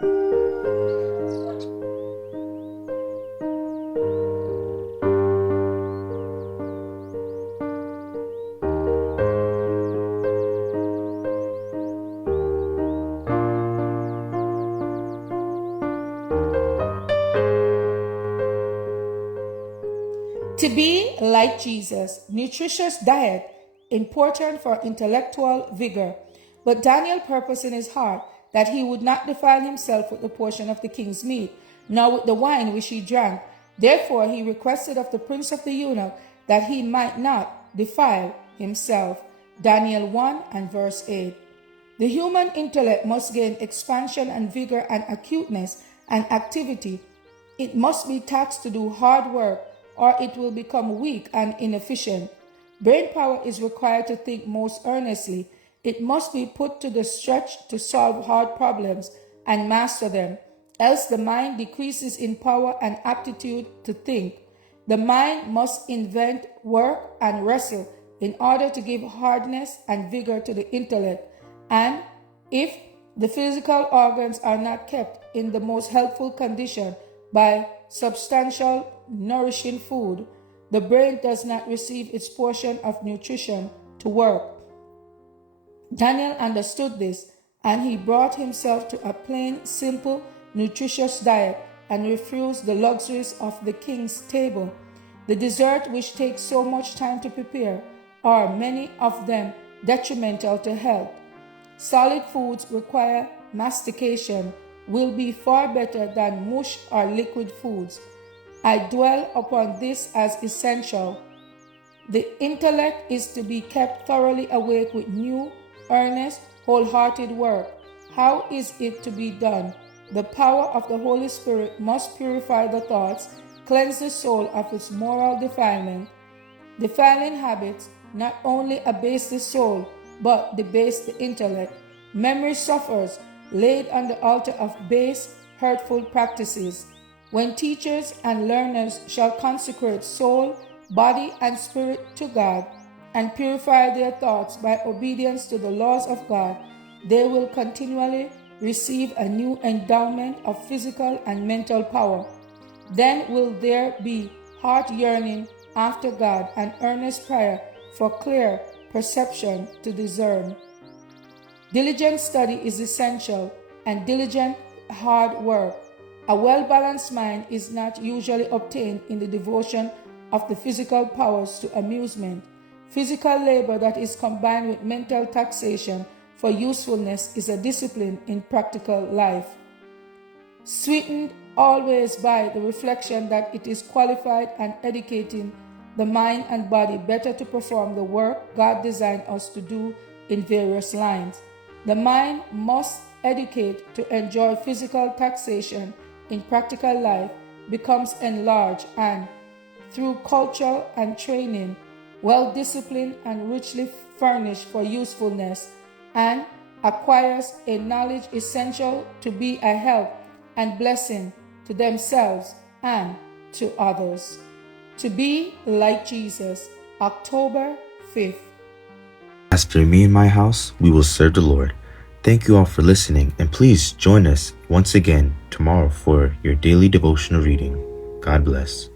To be like Jesus, nutritious diet, important for intellectual vigor. But Daniel purposed in his heart that he would not defile himself with the portion of the king's meat, nor with the wine which he drank. Therefore he requested of the prince of the eunuch that he might not defile himself. Daniel 1 and verse 8. The human intellect must gain expansion and vigor and acuteness and activity. It must be taxed to do hard work, or it will become weak and inefficient. Brain power is required to think most earnestly. It must be put to the stretch to solve hard problems and master them, else the mind decreases in power and aptitude to think. The mind must invent, work, and wrestle in order to give hardness and vigor to the intellect. And if the physical organs are not kept in the most healthful condition by substantial, nourishing food, the brain does not receive its portion of nutrition to work. Daniel understood this, and he brought himself to a plain, simple, nutritious diet and refused the luxuries of the king's table. The dessert, which takes so much time to prepare, are many of them detrimental to health. Solid foods require mastication, will be far better than mush or liquid foods. I dwell upon this as essential. The intellect is to be kept thoroughly awake with new, earnest, wholehearted work. How is it to be done? The power of the Holy Spirit must purify the thoughts, cleanse the soul of its moral defilement. Defiling habits not only abase the soul, but debase the intellect. Memory suffers, laid on the altar of base, hurtful practices. When teachers and learners shall consecrate soul, body, and spirit to God, and purify their thoughts by obedience to the laws of God, they will continually receive a new endowment of physical and mental power. Then will there be heart yearning after God and earnest prayer for clear perception to discern. Diligent study is essential, and diligent hard work. A well-balanced mind is not usually obtained in the devotion of the physical powers to amusement. Physical labor that is combined with mental taxation for usefulness is a discipline in practical life, sweetened always by the reflection that it is qualified and educating the mind and body better to perform the work God designed us to do in various lines. The mind must educate to enjoy physical taxation in practical life, becomes enlarged, and through culture and training, well disciplined and richly furnished for usefulness, and acquires a knowledge essential to be a help and blessing to themselves and to others. To be like Jesus, October 5th. As for me and my house, we will serve the Lord. Thank you all for listening, and please join us once again tomorrow for your daily devotional reading. God bless.